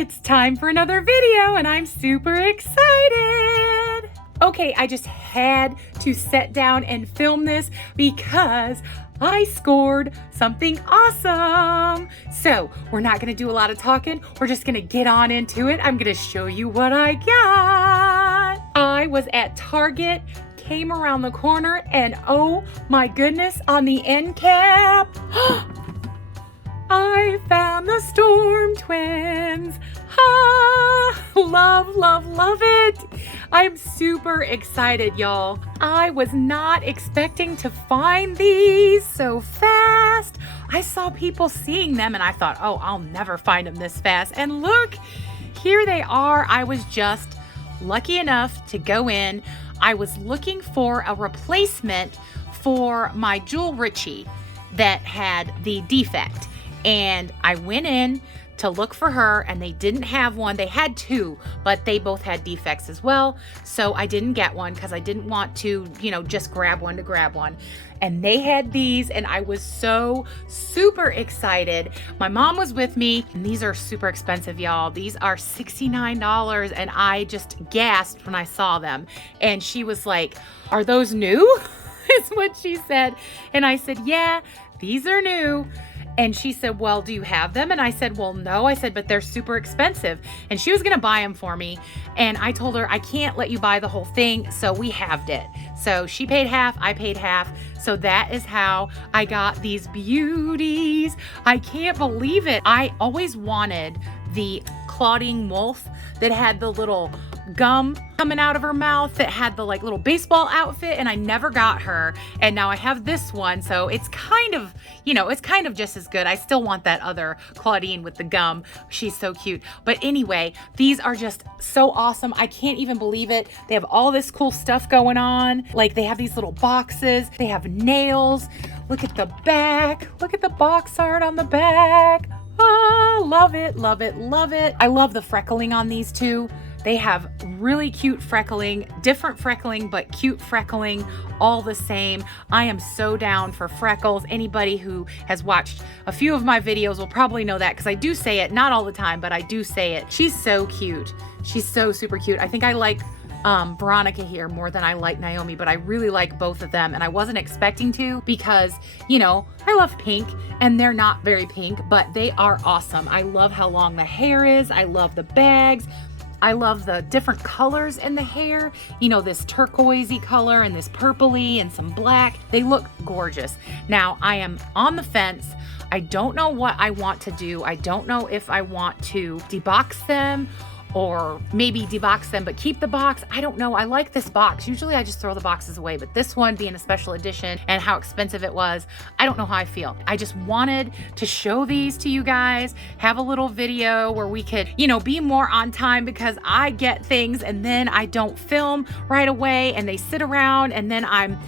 it's time for another video and I'm super excited. Okay, I just had to sit down and film this because I scored something awesome. So we're not gonna do a lot of talking. We're just gonna get on into it. I'm gonna show you what I got. I was at Target, came around the corner, and oh my goodness, on the end cap, I found the Storm Twins. Ah, love, love, love it. I'm super excited, y'all. I was not expecting to find these so fast. I saw people seeing them and I thought, oh, I'll never find them this fast. And look, here they are. I was just lucky enough to go in. I was looking for a replacement for my Jewel Richie that had the defect. And I went in to look for her and they didn't have one. They had two, but they both had defects as well. So I didn't get one because I didn't want to, just grab one to grab one. And they had these and I was so super excited. My mom was with me and these are super expensive, y'all. These are $69 and I just gasped when I saw them. And she was like, "Are those new?" is what she said. And I said, "Yeah, these are new." And she said, "Well, do you have them?" And I said, "Well, no." I said, "But they're super expensive." And she was going to buy them for me. And I told her, "I can't let you buy the whole thing." So we halved it. So she paid half, I paid half. So that is how I got these beauties. I can't believe it. I always wanted the Claudine Wolf that had the little gum coming out of her mouth that had the little baseball outfit, and I never got her. And now I have this one, so it's kind of, it's kind of just as good. I still want that other Claudine with the gum. She's so cute. But anyway, these are just so awesome. I can't even believe it. They have all this cool stuff going on. They have these little boxes. They have nails. Look at the back. Look at the box art on the back. Oh, love it, love it, love it. I love the freckling on these too. They have really cute freckling, different freckling, but cute freckling, all the same. I am so down for freckles. Anybody who has watched a few of my videos will probably know that because I do say it, not all the time, but I do say it. She's so cute. She's so super cute. I think I like Veronica here more than I like Naomi, but I really like both of them. And I wasn't expecting to because, I love pink and they're not very pink, but they are awesome. I love how long the hair is. I love the bags. I love the different colors in the hair, this turquoisey color and this purpley and some black. They look gorgeous. Now I am on the fence. I don't know what I want to do. I don't know if I want to debox them or maybe debox them but keep the box. I don't know. I like this box. Usually I just throw the boxes away, but this one being a special edition and how expensive it was, I don't know how I feel. I just wanted to show these to you guys, have a little video where we could, be more on time because I get things and then I don't film right away and they sit around and then I'm,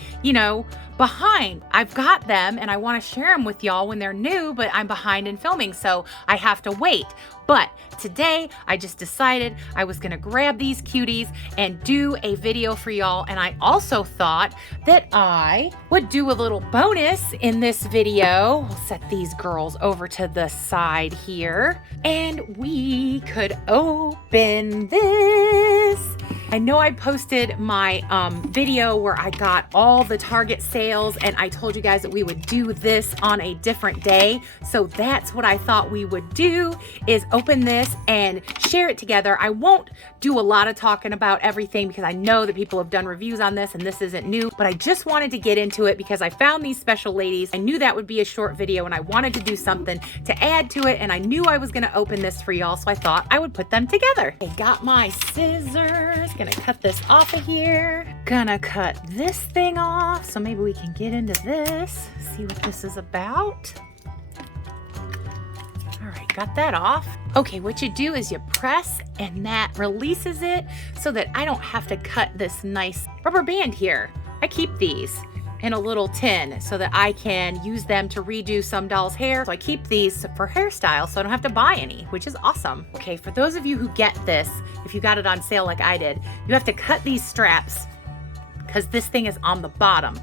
behind. I've got them and I want to share them with y'all when they're new, but I'm behind in filming, so I have to wait. But today I just decided I was gonna grab these cuties and do a video for y'all. And I also thought that I would do a little bonus in this video. We'll set these girls over to the side here and we could open this. I know I posted my video where I got all the Target sales and I told you guys that we would do this on a different day. So that's what I thought we would do, is open this and share it together. I won't do a lot of talking about everything because I know that people have done reviews on this and this isn't new, but I just wanted to get into it because I found these special ladies. I knew that would be a short video and I wanted to do something to add to it, and I knew I was gonna open this for y'all, so I thought I would put them together. I got my scissors. Gonna cut this off of here. Gonna cut this thing off so maybe we can get into this, see what this is about. All right, got that off. Okay, what you do is you press and that releases it so that I don't have to cut this nice rubber band here. I keep these in a little tin so that I can use them to redo some doll's hair. So I keep these for hairstyle so I don't have to buy any, which is awesome. Okay, for those of you who get this, if you got it on sale like I did, you have to cut these straps because this thing is on the bottom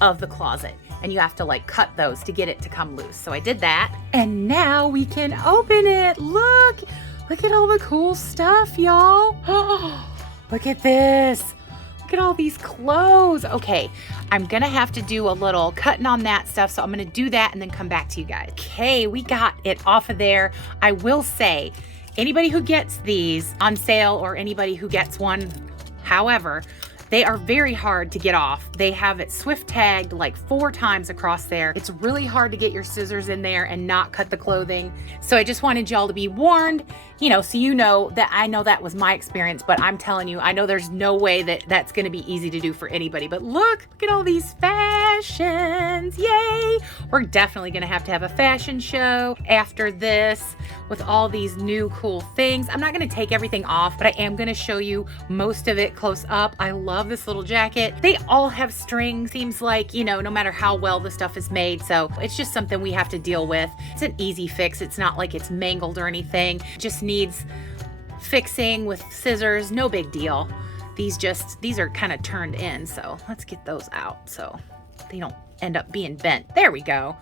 of the closet and you have to cut those to get it to come loose. So I did that and now we can open it. Look, Look at all the cool stuff, y'all. Oh, look at this. Look at all these clothes. Okay, I'm gonna have to do a little cutting on that stuff, so I'm gonna do that and then come back to you guys. Okay, we got it off of there. I will say, anybody who gets these on sale or anybody who gets one, however, they are very hard to get off. They have it swift tagged like 4 times across there. It's really hard to get your scissors in there and not cut the clothing. So I just wanted y'all to be warned, you know, so you know that I know that was my experience, but I'm telling you, I know there's no way that that's gonna be easy to do for anybody. But look at all these fashions, yay! We're definitely gonna have to have a fashion show after this with all these new cool things. I'm not gonna take everything off, but I am gonna show you most of it close up. I love this little jacket. They all have strings, seems like, you know, no matter how well the stuff is made. So it's just something we have to deal with. It's an easy fix. It's not like it's mangled or anything. It just needs fixing with scissors, no big deal. These are kind of turned in, so let's get those out so they don't end up being bent. There we go.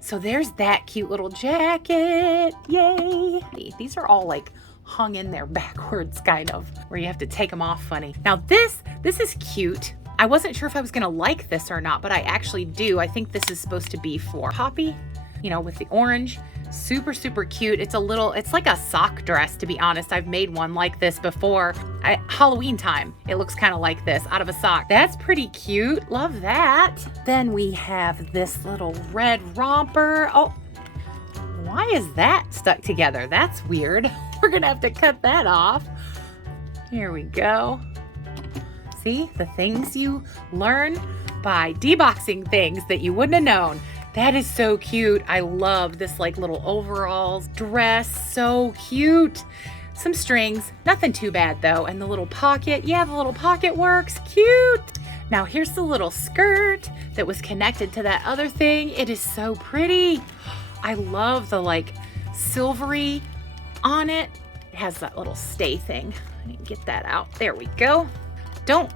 So there's that cute little jacket, yay. These are all like hung in there backwards, kind of, where you have to take them off funny. Now this is cute. I wasn't sure if I was gonna like this or not, but I actually do. I think this is supposed to be for Poppy, you know, with the orange. Super, super cute. It's like a sock dress, to be honest. I've made one like this before. Halloween time, it looks kind of like this out of a sock. That's pretty cute. Love that. Then we have this little red romper. Oh, why is that stuck together? That's weird. We're gonna have to cut that off. Here we go. See, the things you learn by deboxing things that you wouldn't have known. That is so cute. I love this like little overalls dress. So cute. Some strings, nothing too bad though. And the little pocket, yeah, the little pocket works, cute. Now here's the little skirt that was connected to that other thing. It is so pretty. I love the like silvery on it. It has that little stay thing. I need to get that out. There we go. Don't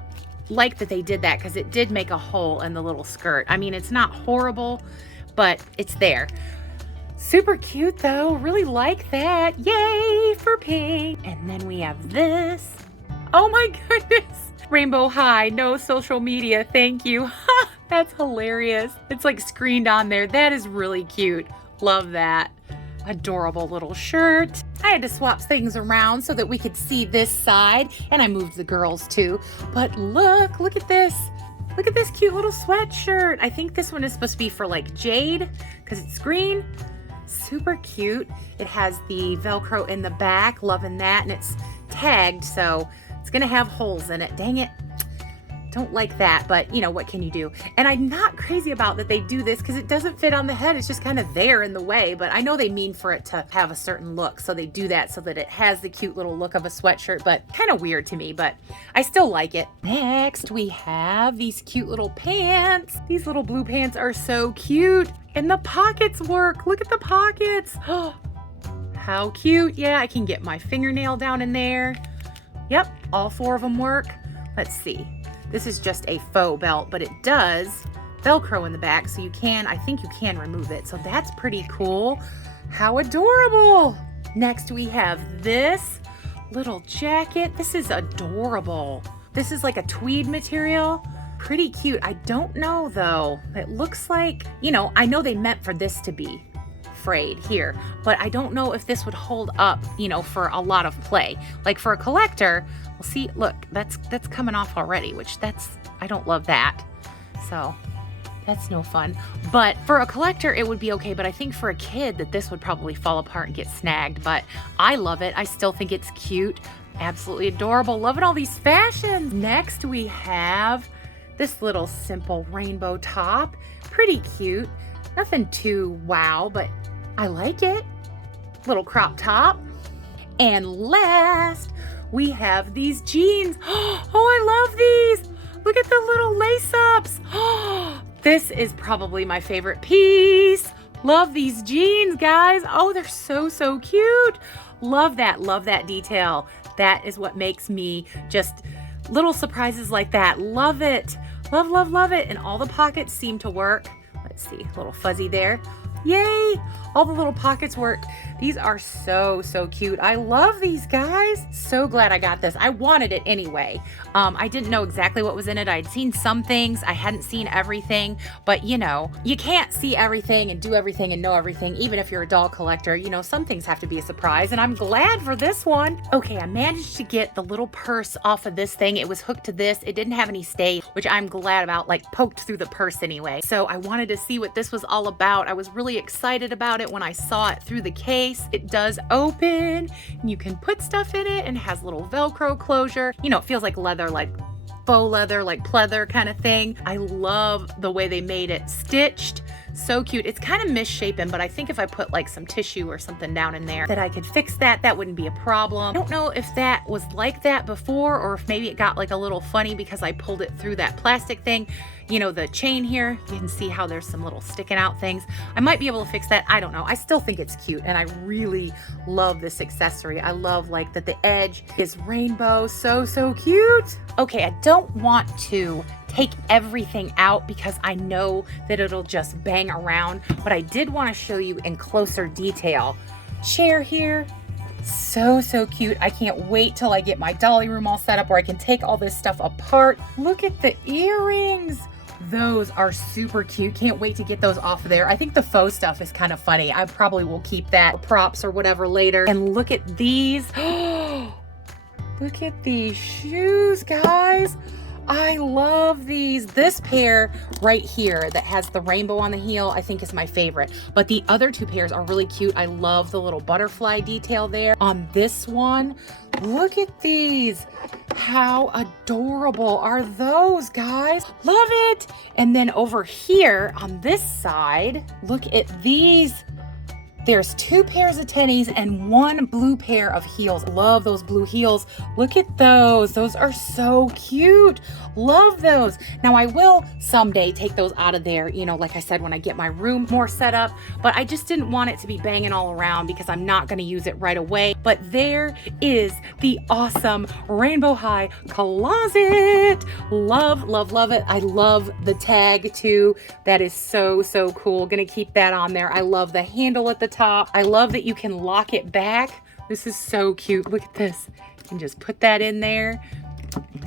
like that they did that because it did make a hole in the little skirt. I mean, it's not horrible, but it's there. Super cute though. Really like that. Yay for pink. And then we have this. Oh my goodness. Rainbow High, no social media. Thank you. That's hilarious. It's like screened on there. That is really cute. Love that. Adorable little shirt. I had to swap things around so that we could see this side, and I moved the girls too. But look at this. Look at this cute little sweatshirt. I think this one is supposed to be for like Jade because it's green. Super cute. It has the Velcro in the back. Loving that. And it's tagged, so it's gonna have holes in it. Dang it. Don't like that, but you know, what can you do? And I'm not crazy about that they do this because it doesn't fit on the head. It's just kind of there in the way, but I know they mean for it to have a certain look. So they do that so that it has the cute little look of a sweatshirt, but kind of weird to me, but I still like it. Next, we have these cute little pants. These little blue pants are so cute. And the pockets work. Look at the pockets. Oh, how cute. Yeah, I can get my fingernail down in there. Yep, all 4 of them work. Let's see. This is just a faux belt, but it does Velcro in the back, so I think you can remove it. So that's pretty cool. How adorable. Next, we have this little jacket. This is adorable. This is like a tweed material. Pretty cute. I don't know though. It looks like, you know, I know they meant for this to be frayed here, but I don't know if this would hold up, you know, for a lot of play. Like for a collector, well, see, look, that's coming off already, which I don't love that. So that's no fun. But for a collector, it would be okay. But I think for a kid that this would probably fall apart and get snagged. But I love it. I still think it's cute. Absolutely adorable. Loving all these fashions. Next, we have this little simple rainbow top. Pretty cute. Nothing too wow, but I like it. Little crop top. And last, we have these jeans. Oh, I love these. Look at the little lace-ups. This is probably my favorite piece. Love these jeans, guys. Oh, they're so, so cute. Love that detail. That is what makes me just little surprises like that. Love it. Love, love, love it. And all the pockets seem to work. Let's see, a little fuzzy there. Yay! All the little pockets work. These are so cute. I love these guys. So glad I got this. I wanted it anyway. I didn't know exactly what was in it. I'd seen some things. I hadn't seen everything, but you know, you can't see everything and do everything and know everything, even if you're a doll collector. You know, some things have to be a surprise, and I'm glad for this one. Okay, I managed to get the little purse off of this thing. It was hooked to this. It didn't have any stay, which I'm glad about, like poked through the purse anyway. So I wanted to see what this was all about. I was really excited about it when I saw it through the case. It does open, and you can put stuff in it, and has little Velcro closure. You know, it feels like leather, like faux leather, like pleather kind of thing. I love the way they made it stitched. So cute. It's kind of misshapen, but I think if I put like some tissue or something down in there that I could fix that, that wouldn't be a problem. I don't know if that was like that before, or if maybe it got like a little funny because I pulled it through that plastic thing. You know, the chain here, you can see how there's some little sticking out things. I might be able to fix that. I don't know. I still think it's cute, and I really love this accessory. I love like that the edge is rainbow. So cute. Okay, I don't want to take everything out because I know that it'll just bang around, but I did want to show you in closer detail. Chair here, so cute. I can't wait till I get my dolly room all set up where I can take all this stuff apart. Look at the earrings. Those are super cute. Can't wait to get those off of there. I think the faux stuff is kind of funny. I probably will keep that props or whatever later. And look at these. Look at these shoes, guys. I love these. This pair right here that has the rainbow on the heel, I think is my favorite. But the other two pairs are really cute. I love the little butterfly detail there. On this one, look at these. How adorable are those, guys? Love it. And then over here on this side, look at these. There's two pairs of tennies and one blue pair of heels. Love those blue heels. Look at those. Those are so cute. Love those. Now I will someday take those out of there, you know, like I said, when I get my room more set up, but I just didn't want it to be banging all around because I'm not going to use it right away. But there is the awesome Rainbow High closet. Love it. I love the tag too. That is so cool. Gonna keep that on there. I love the handle at the top. I love that you can lock it back. This is so cute. Look at this. You can just put that in there.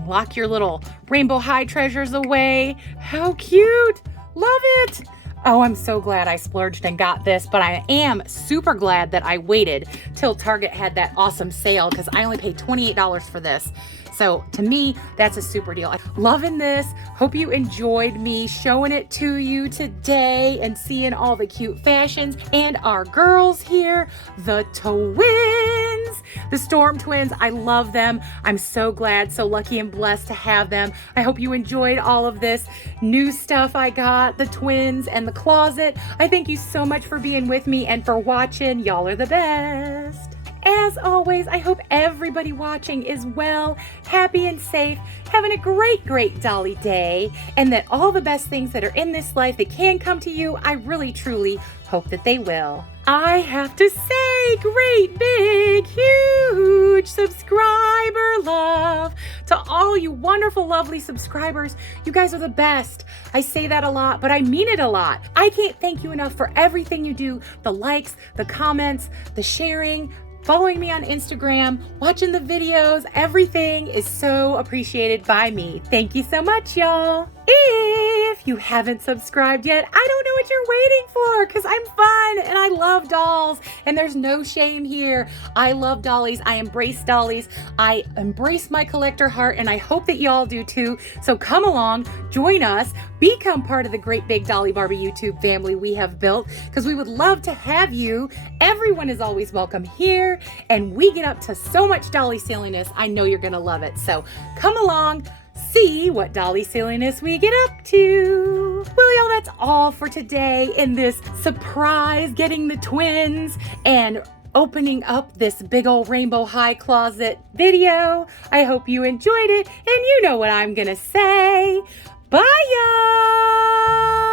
Lock your little Rainbow High treasures away. How cute. Love it. Oh, I'm so glad I splurged and got this, but I am super glad that I waited till Target had that awesome sale because I only paid $28 for this. So to me, that's a super deal. I'm loving this. Hope you enjoyed me showing it to you today and seeing all the cute fashions and our girls here, the twins, the Storm twins. I love them. I'm so glad, so lucky and blessed to have them. I hope you enjoyed all of this new stuff I got, the twins and the closet. I thank you so much for being with me and for watching. Y'all are the best. As always, I hope everybody watching is well, happy, and safe, having a great Dolly day, and that all the best things that are in this life that can come to you, I really, truly hope that they will. I have to say great, big, huge subscriber love to all you wonderful, lovely subscribers. You guys are the best. I say that a lot, but I mean it a lot. I can't thank you enough for everything you do, the likes, the comments, the sharing, following me on Instagram, watching the videos. Everything is so appreciated by me. Thank you so much, y'all. If you haven't subscribed yet, I don't know what you're waiting for because I'm fun and I love dolls and there's no shame here. I love dollies. I embrace dollies. I embrace my collector heart and I hope that y'all do too. So come along, join us, become part of the great big Dolly Barbie YouTube family we have built because we would love to have you. Everyone is always welcome here and we get up to so much dolly silliness. I know you're going to love it. So come along. See what dolly silliness we get up to. Well, y'all, that's all for today in this surprise getting the twins and opening up this big old Rainbow High closet video. I hope you enjoyed it, and you know what I'm gonna say. Bye, y'all!